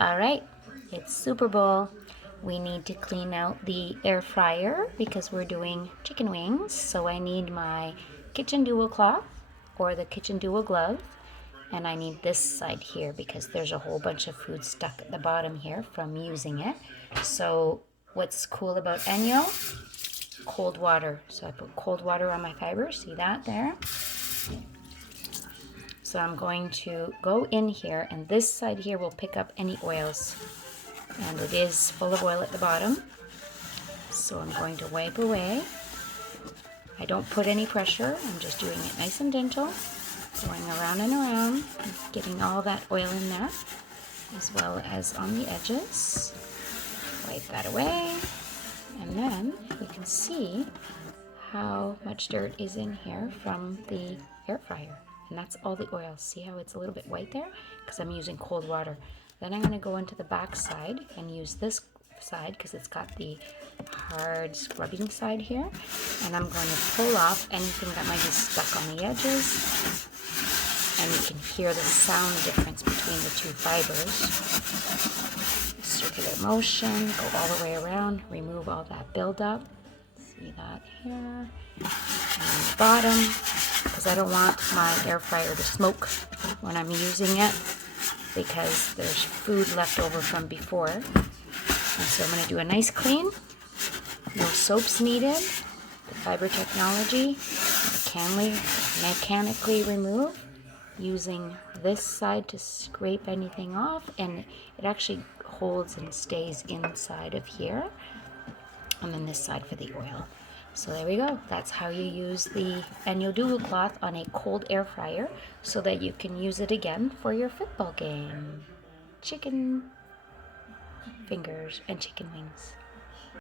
All right, it's Super Bowl. We need to clean out the air fryer because we're doing chicken wings. So I need my kitchen duocloth or the kitchen duoglove. And I need this side here because there's a whole bunch of food stuck at the bottom here from using it. So what's cool about ENJO? Cold water. So I put cold water on my fibers. See that there? So I'm going to go in here, and this side here will pick up any oils. And it is full of oil at the bottom. So I'm going to wipe away. I don't put any pressure. I'm just doing it nice and gentle, going around and around, getting all that oil in there, as well as on the edges. Wipe that away. And then you can see how much dirt is in here from the air fryer. And that's all the oil. See how it's a little bit white there? Because I'm using cold water. Then I'm going to go into the back side and use this side because it's got the hard scrubbing side here. And I'm going to pull off anything that might be stuck on the edges. And you can hear the sound difference between the two fibers. Circular motion, go all the way around, remove all that buildup. See that here. And on the bottom, because I don't want my air fryer to smoke when I'm using it because there's food left over from before. And so I'm going to do a nice clean. No soaps needed. The fiber technology mechanically remove using this side to scrape anything off, and it actually holds and stays inside of here. And then this side for the oil. So there we go. That's how you use the ENJO duocloth on a cold air fryer so that you can use it again for your football game. Chicken fingers and chicken wings.